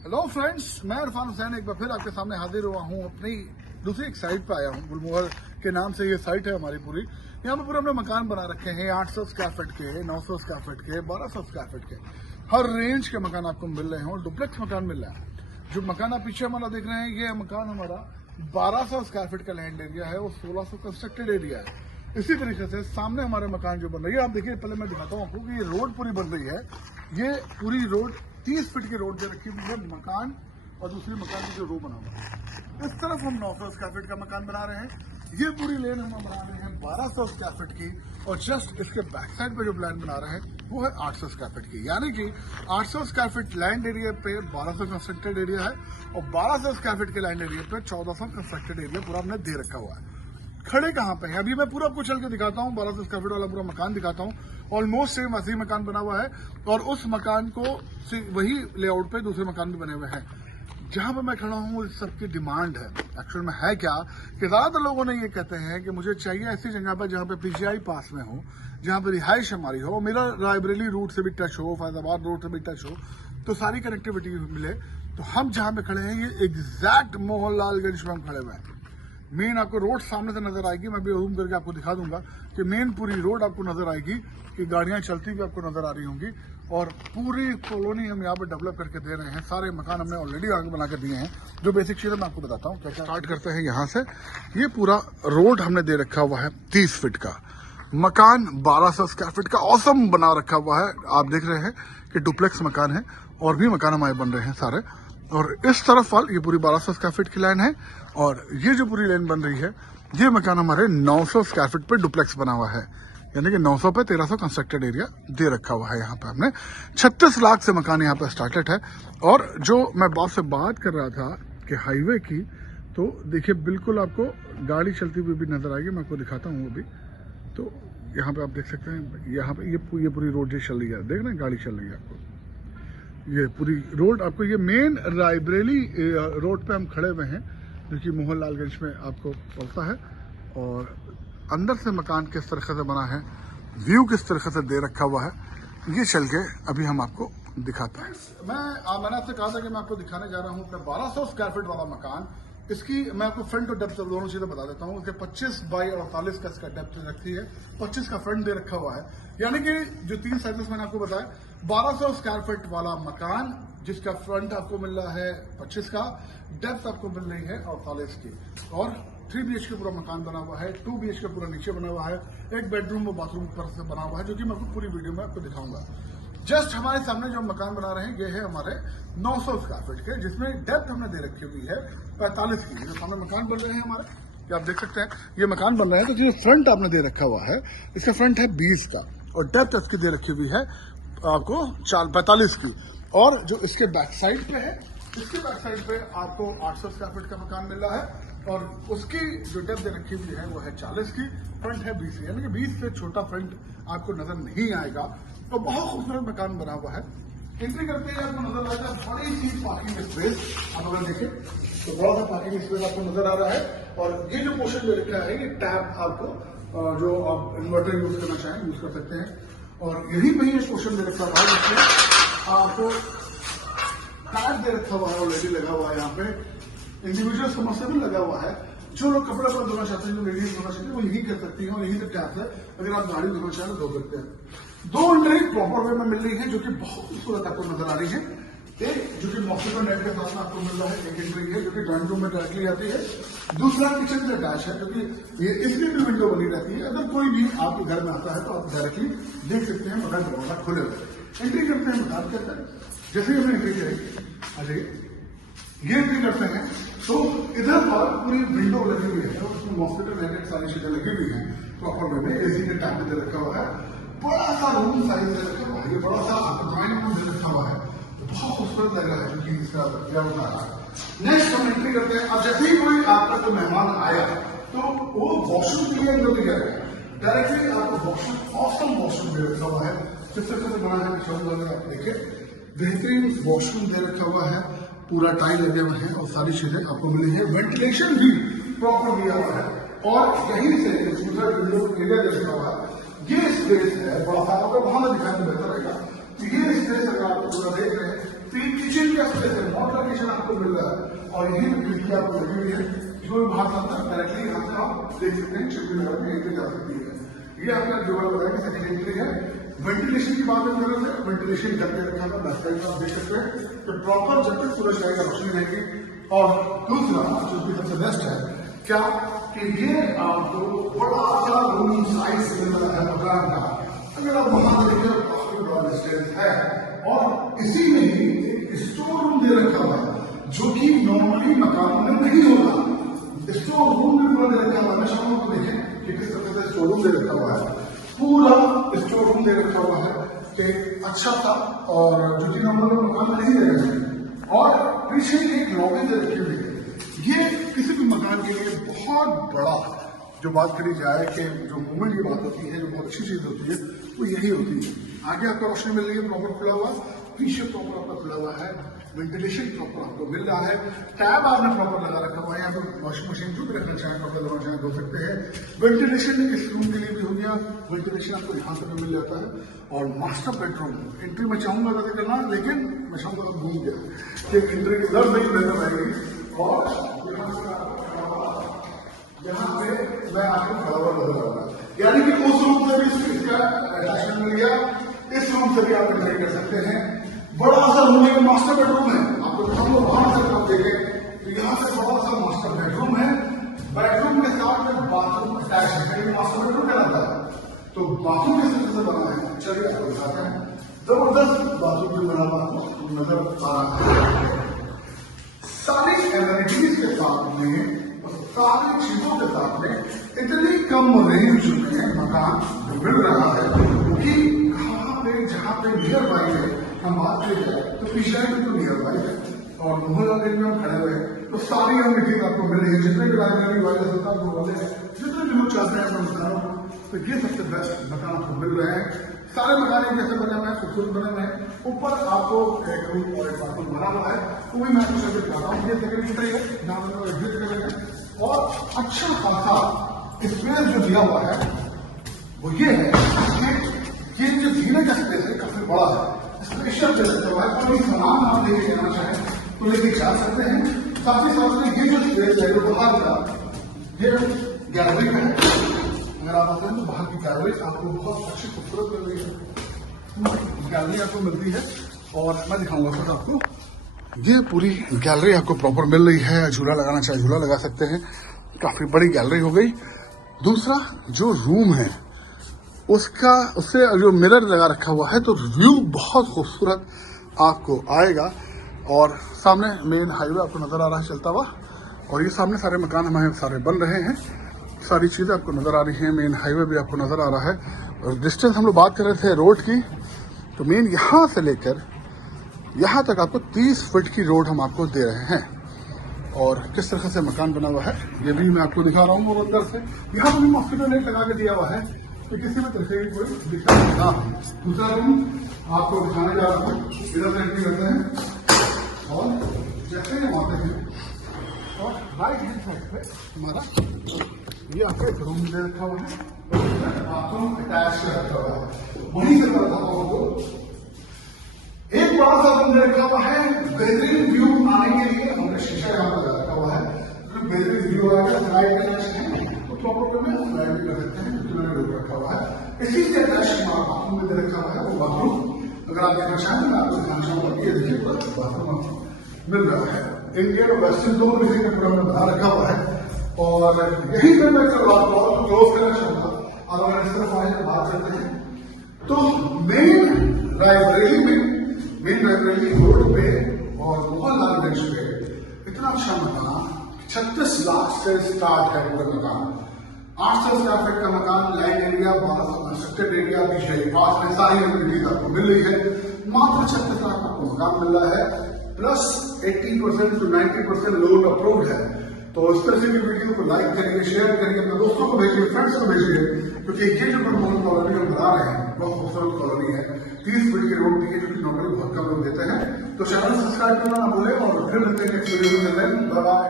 Hello friends, मैं इरफान हुसैन एक बार फिर आपके सामने हाजिर हुआ हूँ। अपनी दूसरी एक साइट पे आया हूँ। गुलमोहर के नाम से ये साइट है हमारी पूरी। यहाँ पे पूरे हमने मकान बना रखे हैं 800 स्क्वायर फीट के, 900 स्क्वायर फीट के, 1200 स्क्वायर फीट के। हर रेंज के मकान आपको मिल रहे हैं और डुप्लेक्स मकान मिल रहा है। जो मकान आप पीछे हमारा देख रहे हैं, ये मकान हमारा 1200 स्क्वायर फीट का लैंड एरिया है और 1600 कंस्ट्रक्टेड एरिया है। इसी तरीके से सामने हमारे मकान जो बन रही है, आप देखिए, पहले मैं दिखाता हूँ आपको कि ये रोड पूरी बन रही है। ये पूरी रोड 30 फीट की रोड दे रखी हुई है मकान, और दूसरी मकान की जो रो बना हुआ है। इस तरफ हम 900 स्क्वायर फीट का मकान बना रहे हैं। ये पूरी लेन हम बना रहे हैं 1200 स्क्वायर फीट की, और जस्ट इसके बैक साइड पे जो लैंड बना रहे हैं वो है 800 स्क्वायर फीट की। यानी कि 800 स्क्वायर फीट लैंड एरिया पे 1200 कंस्ट्रक्टेड एरिया है, और 1200 स्क्वायर फीट के लैंड एरिया पे 1400 कंस्ट्रक्टेड एरिया पूरा हमने दे रखा हुआ है। खड़े कहाँ पे है अभी मैं पूरा आपको चल के दिखाता हूँ। 1200 स्क्वायर फीट वाला पूरा मकान दिखाता हूँ। ऑलमोस्ट सेम वैसे ही मकान बना हुआ है, और उस मकान को वही लेआउट पे दूसरे मकान भी बने हुए हैं। जहां पे मैं खड़ा हूँ, इस सबकी डिमांड है। एक्चुअल में है क्या कि ज्यादातर लोगों ने ये कहते हैं कि मुझे चाहिए ऐसी जगह पर जहां पे पीजीआई पास में हो, जहां पे रिहाइश हमारी हो, मेरा रायबरेली रूट से भी टच हो, फैजाबाद रोड से भी टच हो, तो सारी कनेक्टिविटी मिले। तो हम जहां पे खड़े हैं, ये एग्जैक्ट मोहनलालगंज में हम खड़े हुए हैं। मेन आपको रोड सामने से नजर आएगी। मैं भी जूम करके आपको दिखा दूंगा कि मेन पूरी रोड आपको नजर आएगी, कि गाड़ियां चलती हुई आपको नजर आ रही होंगी। और पूरी कॉलोनी हम यहाँ पे डेवलप करके दे रहे हैं। सारे मकान हमने ऑलरेडी आगे बना के दिए हैं। जो बेसिक चीजें मैं आपको बताता हूँ क्या क्या। स्टार्ट करते हैं यहाँ से। ये पूरा रोड हमने दे रखा हुआ है 30 फीट का। मकान 1200 स्क्वायर फीट का ऑसम बना रखा हुआ है। आप देख रहे हैं कि डुप्लेक्स मकान है, और भी मकान हमारे बन रहे हैं सारे। और इस तरफ वाल ये पूरी 1200 स्क्वायर फीट की लाइन है, और ये जो पूरी लाइन बन रही है, ये मकान हमारे 900 स्क्वायर फीट पे डुप्लेक्स बना हुआ है। यानी कि 900 पे 1300 कंस्ट्रक्टेड एरिया दे रखा हुआ है। यहाँ पे हमने 36 लाख से मकान यहाँ पे स्टार्टेड है। और जो मैं बॉस से बात कर रहा था कि हाईवे की, तो देखिए बिल्कुल आपको गाड़ी चलती हुई भी नजर आएगी। मैं आपको दिखाता हूँ अभी। तो यहाँ पे आप देख सकते हैं, यहाँ पे ये पूरी रोड जो चल रही है, देख रहे हैं गाड़ी चल रही है आपको। ये पूरी रोड आपको, ये मेन रायबरेली रोड पे हम खड़े हुए हैं, जो कि मोहनलालगंज में आपको पड़ता है। और अंदर से मकान किस तरीके से बना है, व्यू किस तरीके से दे रखा हुआ है, ये चल के अभी हम आपको दिखाते हैं। मैंने आपसे कहा था कि मैं आपको दिखाने जा रहा हूँ अपने 1200 स्क्वायर फीट वाला मकान। इसकी मैं आपको फ्रंट और डेप्थ दोनों चीजें बता देता हूँ। इसके 25 बाई 48 का इसका डेप्थ रखती है, 25 का फ्रंट दे रखा हुआ है। यानी कि जो 3 साइजेस मैंने आपको बताया, 1200 स्क्वायर फीट वाला मकान, जिसका फ्रंट आपको मिल रहा है 25 का, डेप्थ आपको मिल रही है 48 की। और 3 BHK पूरा मकान बना हुआ है, 2 BHK पूरा नीचे बना हुआ है, एक बेडरूम और बाथरूम पर से बना हुआ है, जो कि मैं आपको पूरी वीडियो में आपको दिखाऊंगा। जस्ट हमारे सामने जो मकान बना रहे हैं, ये है हमारे 900 स्क्वायर फीट के, जिसमें डेप्थ हमने दे रखी हुई है 45 की। जो सामने मकान बन रहे हैं हमारे, ये आप देख सकते हैं, ये मकान बन रहे हैं। तो जो फ्रंट आपने दे रखा हुआ है, इसका फ्रंट है 20 का, और डेप्थ इसकी दे रखी हुई है आपको 45 की। और जो इसके बैक साइड पे है, इसके बैक साइड पे आपको 800 स्क्वायर फीट का मकान मिल रहा है, और उसकी जो डेप्थ दे रखी हुई है वो है 40 की, फ्रंट है 20 की। यानी कि 20 से छोटा फ्रंट आपको नजर नहीं आएगा। तो बहुत खूबसूरत मकान बना हुआ है। एंट्री करते ही आपको नजर आता है बड़ी सी पार्किंग स्पेस। आप अगर देखें तो बड़ा सा पार्किंग स्पेस आपको नजर आ रहा है। और ये जो पोर्शन दे रखा है, ये टैब आपको जो आप इन्वर्टर यूज करना चाहें यूज कर सकते हैं। और यही पे ये पोर्शन दे रखा हुआ है, जिसमें आपको टैब दे रखा हुआ है, ऑलरेडी लगा हुआ है। यहाँ पे इंडिविजुअल समर्सिबल लगा हुआ है। जो लोग कपड़ा पर धोना चाहते हैं, जो लेडीज धोना चाहते हैं, वो यही कर सकती हैं, और यही से टैप है। अगर आप गाड़ी धोना चाहें तो धो सकते हैं। 2 एंट्री प्रॉपर वे में मिल रही है, जो कि बहुत खूबसूरत आपको नजर आ रही है। एक जो कि मॉस्किटो नेट के साथ में आपको मिल रहा है, एक एंट्री है जो कि ड्राइंग रूम में डायरेक्टली आती है। दूसरा किचन से अटैच है, क्योंकि ये इसलिए भी विंडो बनी रहती है। अगर कोई भी आपके घर में आता है तो आप डायरेक्टली देख सकते हैं मकान दरवाजा खुले हुए। एंट्री करते हैं, मकान करते हैं। जैसे ही हमें एंट्री करेंगे, आ जाइए, ये एंट्री करते हैं तो इधर पर पूरी विंडो लगी हुई है, और उसमें मॉस्किटो नेट सारी चीजें लगी हुई है। प्रॉपर वे में एसी के टैप दे रखा हुआ है। बड़ा सा रूम साइज दे रखा हुआ है, ये बड़ा सा ड्राइंग रूम दे रखा हुआ है। बहुत खूबसूरत लग रहा है, क्योंकि इसका लेआउट आ रहा है। नेक्स्ट हम एंट्री करते हैं। अब जब भी कोई आपका कोई मेहमान आया तो वो वॉशरूम के लिए अंदर नहीं जाएगा, डायरेक्टली आपको वॉशरूम, ऑसम वॉशरूम दे रखा हुआ है। किस तरह से बना है चलो आप देखिए। बेहतरीन वॉशरूम दे रखा हुआ है, पूरा टाइल लगे हुए हैं, और सारी चीजें आपको मिली है। वेंटिलेशन भी प्रॉपर दिया हुआ है, और यहीं से विंडो एरिया देखा हुआ है। ये स्पेस है बड़ा सा, अगर वहां दिखाने बेहतर रहेगा। तो ये स्पेस अगर आप पूरा देख रहे हैं, किचन का स्पेस है, मॉडलर किचन आपको मिल रहा है और यही खिड़की आपको लगी हुई है, जो भी बाहर आता है डायरेक्टली यहाँ से आप देख सकते हैं, चिमनी लगा के एंट्री जा सकती है। ये आपका जो बताया कि सेकंड एंट्री है। वेंटिलेशन की बात करें तो वेंटिलेशन करके रखा है, बैक साइड में आप देख सकते हैं तो प्रॉपर जब तक सूरज आएगा रोशनी रहेगी। और दूसरा जो कि सबसे बेस्ट है क्या कि ये आपको बड़ा सा रूम साइज मिल रहा है मकान का। अगर आप वहां देखिए काफी बड़ा डिस्टेंस है और इसी में ही एक स्टोर रूम दे रखा हुआ है जो कि नॉर्मली मकानों में नहीं होता। स्टोर रूम भी पूरा दे रखा हुआ है, शाम को देखें कि किस तरह से स्टोर रूम दे रखा हुआ है, पूरा स्टोर रूम दे रखा हुआ है कि अच्छा था और जो कि नॉर्मल मकान में नहीं दे रहे हैं। और पीछे एक लॉबी दे रखी हुई है। ये किसी भी मकान के लिए बहुत बड़ा, जो बात करी जाए कि जो मूवमेंट की बात होती है, जो बहुत अच्छी चीज होती है वो यही होती है। आगे आपको रोशनी मिल रही है, प्रॉपर खुला हुआ, पीछे प्रॉपर आपका खुला हुआ है, वेंटिलेशन प्रॉपर आपको मिल रहा है, टैब आपने प्रॉपर लगा रखा हुआ है, यहाँ पर वॉशिंग मशीन जो भी रखना चाहें प्रॉपर लगाना चाहें धो सकते हैं। वेंटिलेशन इस रूम के लिए भी हो गया, वेंटिलेशन आपको यहाँ से भी मिल जाता है। और मास्टर बेडरूम एंट्री में चाहूंगा वैसे करना, लेकिन मैं चाहूंगा घूम गया कि एंट्री की दर नहीं नजर आएगी। और यहाँ पे मैं आपको बराबर नजर आऊंगा, यानी कि उस रूम से भी इसका अटैचमेंट मिल गया, इस रूम से भी आप एंट्री कर सकते हैं। बड़ा सा रूम है, मास्टर बेडरूम है, आपको हम लोग वहां से आप देखें तो यहाँ से बड़ा सा मास्टर बेडरूम है। बेडरूम के साथ में बाथरूम अटैच है, मास्टर बेडरूम कहलाता है। तो बाथरूम किस तरह से बना है चलिए आपको दिखाते हैं। जबरदस्त बाथरूम भी बना हुआ नजर आ रहा है, सारी एमिनिटीज के साथ में, सारी चीजों के साथ में इतनी कम रेंज में मकान मिल रहा है कि कहाँ पे जहाँ पे नियर बाई है हम बात करें जाए तो पिछला भी तो नियर बाई है और मोहल्ला में हम खड़े हुए हैं तो सारी एमिनिटीज आपको मिल रही है। जितने भी लाइब्रेरी वाले होता है वो वाले जितने भी लोग चाहते हैं संस्थानों, तो ये सबसे बेस्ट मकान आपको मिल रहे हैं। सारे मकान जैसे बने हुए हैं, खूबसूरत बने हुए हैं। ऊपर आपको एक रूम और एक बाथरूम बना हुआ है, वो भी मैं आपको सर्विस दिखाता हूँ। ये सेकंड एंट्री है, जहाँ पर एग्जिट करेंगे और अच्छा खासा स्पेस जो दिया हुआ है वो ये है कि ये जो जीने का स्पेस है काफी बड़ा है, स्पेशल स्पेस हुआ है। कोई सामान आप लेके जाना चाहें तो लेके जा सकते हैं। साथ ही साथ में ये जो स्पेस है जो बाहर का ये गैलरी है, अगर आप आते हैं तो बाहर की गैलरी आपको बहुत अच्छी खूबसूरत मिल रही है, गैलरी आपको मिलती है। और मैं दिखाऊंगा सर आपको, ये पूरी गैलरी आपको प्रॉपर मिल रही है। झूला लगाना चाहे झूला लगा सकते हैं, काफी बड़ी गैलरी हो गई। दूसरा जो रूम है उसका उससे जो मिरर लगा रखा हुआ है तो व्यू बहुत खूबसूरत आपको आएगा। और सामने मेन हाईवे आपको नजर आ रहा है चलता हुआ, और ये सामने सारे मकान हमारे सारे बन रहे हैं, सारी चीजें आपको नजर आ रही हैं। मेन हाईवे भी आपको नजर आ रहा है। और डिस्टेंस हम लोग बात कर रहे थे रोड की, तो मेन यहाँ से लेकर यहाँ तक आपको 30 फीट की रोड हम आपको दे रहे हैं। और किस तरह से मकान बना हुआ है ये भी मैं आपको दिखा रहा हूँ अंदर से। यहाँ पर भी मॉस्किटो नेट लगा के दिया हुआ है तो किसी भी तरह से कोई दिक्कत नहीं था। दूसरा रूम आपको दिखाने जा रहा हूँ, इधर से एंट्री करते हैं और जैसे हम आते हैं और राइट हैंड साइड पे हमारा ये आपका एक रूम दे रखा हुआ है, बाथरूम अटैच रखा हुआ है। वहीं से करता हूँ एक बड़ा सा रूम दे रखा हुआ है। बेहतरीन व्यू आने के लिए हमने शीशा यहाँ पर रखा हुआ है, बेहतरीन व्यू आएगा। स्लाइड करना चाहिए तो प्रॉपर में स्लाइड भी कर सकते हैं, मैंने रूम रखा हुआ है। इसी से अटैच हमारा बाथरूम दे रखा हुआ है। वो बाथरूम अगर आप देखना चाहें मैं आपको दिखाना चाहूंगा, ये देखिए पूरा बाथरूम मिल रहा है। इंडियन और वेस्टर्न दोनों विषय का पूरा बना रखा हुआ है। और यही पर मैं क्लोज करना चाहूंगा। अब अगर इस तरफ आए बात करते हैं तो मेन लाइब्रेरी रोड पे और मोहल्ला गंज पे इतना अच्छा मकान 36 लाख से स्टार्ट है पूरा मकान। 800 स्क्वायर फीट का मकान, लैंड एरिया, कंस्ट्रक्टेड एरिया भी है, पास में सारी एमिनिटीज आपको मिल रही है। मात्र 36 लाख आपको मकान मिल रहा है, प्लस 80% to 90% लोन अप्रूव्ड है। तो इस तरह से वीडियो को लाइक करिए, शेयर करिए, अपने दोस्तों को भेजिए, फ्रेंड्स को भेजिए, क्योंकि ये जो मनमोहन कॉलोनी हम बना रहे हैं बहुत खूबसूरत कॉलोनी है। 30 फीट की रोड दी है, जो कि नॉर्मली बहुत कम लोग देते हैं। तो चैनल सब्सक्राइब करना ना भूलें और फिर मिलते हैं नेक्स्ट वीडियो में। Bye bye.